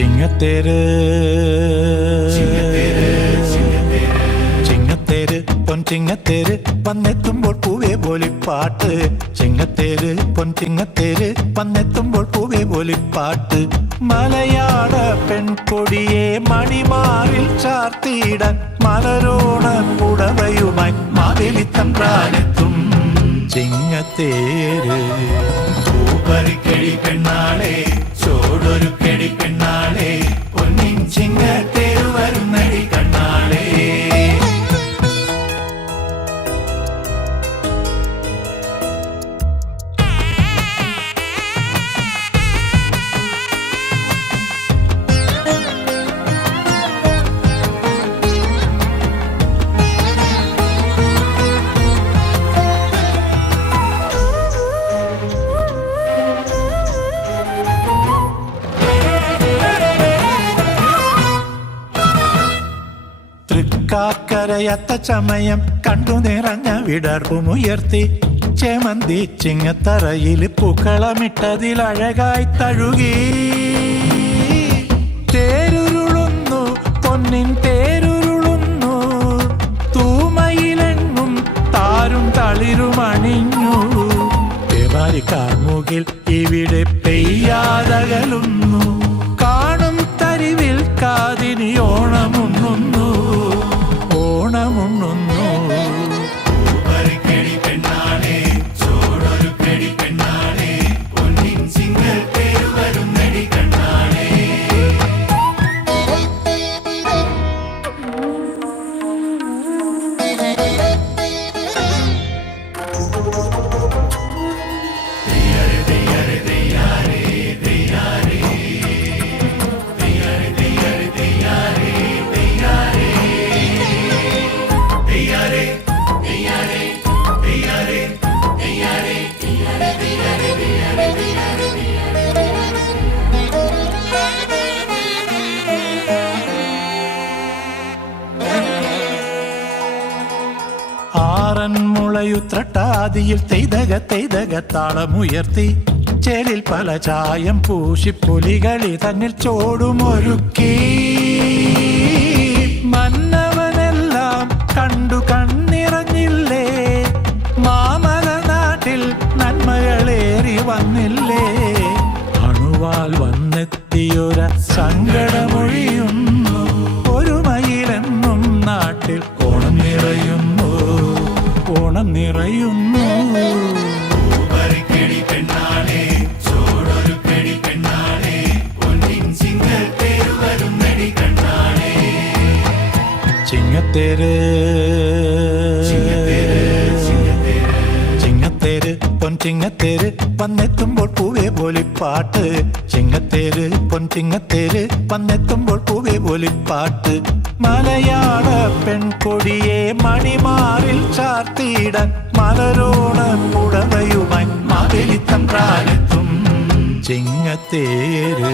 ചിങ്ങത്തേര് ചിങ്ങത്തേര് പൊൻചിങ്ങത്തേര് വന്നെത്തുമ്പോൾ പൂവേ പോലിപ്പാട്ട് ചിങ്ങത്തേര് പൊൻചിങ്ങത്തേര് വന്നെത്തുമ്പോൾ പൂവേ പോലിപ്പാട്ട് മലയാള പെൺകൊടിയെ മണിമാറിൽ ചാർത്തിയിടാൻ മലരോണ പുടവയുമായി മാവേലിത്തം പ്രാനെത്തും ചിങ്ങത്തേര് KT പെണ്ണാളെ ചോടൊരു KT പെണ്ണാളെ. തൃക്കാക്കരയത്ത ചമയം കണ്ടു നിറഞ്ഞ വിടർപ്പുമുയർത്തി. ചേമന്തി ചിങ്ങത്തറയിൽ പൂക്കളമിട്ടതിൽ അഴകായി തഴുകി. തേരുരുളുന്നു പൊന്നിൻ തേരുരുളുന്നു. തൂമയിലെങ്ങും താരും തളിരുമണിഞ്ഞു കാർമുകിൽ ഇവിടെ പെയ്യാതകലുന്നു. ആറന്മുളയുത്രട്ടാതിയിൽ തെയ്തക തെയ്തക താളമുയർത്തി ചേലിൽ പല ചായം പൂശി പുലികളി തന്നിൽ ചോടുമൊരുക്കി. മന്നവനെല്ലാം കണ്ടു കണ്ണിറഞ്ഞില്ലേ? മാമല നാട്ടിൽ നന്മകളേറി വന്നില്ലേ? അണുവാൽ വന്നെത്തിയൊര സങ്കടമൊഴിയുന്നു ഓണം നിറയുന്നു. ചിങ്ങത്തേര് ചിങ്ങത്തേര് പൊൻചിങ്ങത്തേര് വന്നെത്തുമ്പോൾ പൂവേ പോലിപ്പാട്ട് ചിങ്ങത്തേര് പൊൻചിങ്ങത്തേര് വന്നെത്തുമ്പോൾ പൂവേ പോലിപ്പാട്ട് മലയാള പെൺകൊടിയെ മണിമാറിൽ ചാർത്തിയിടാൻ മലരോണ പുടവയുമായി മാവേലിത്തം പ്രാനെത്തും. ചിങ്ങത്തേര്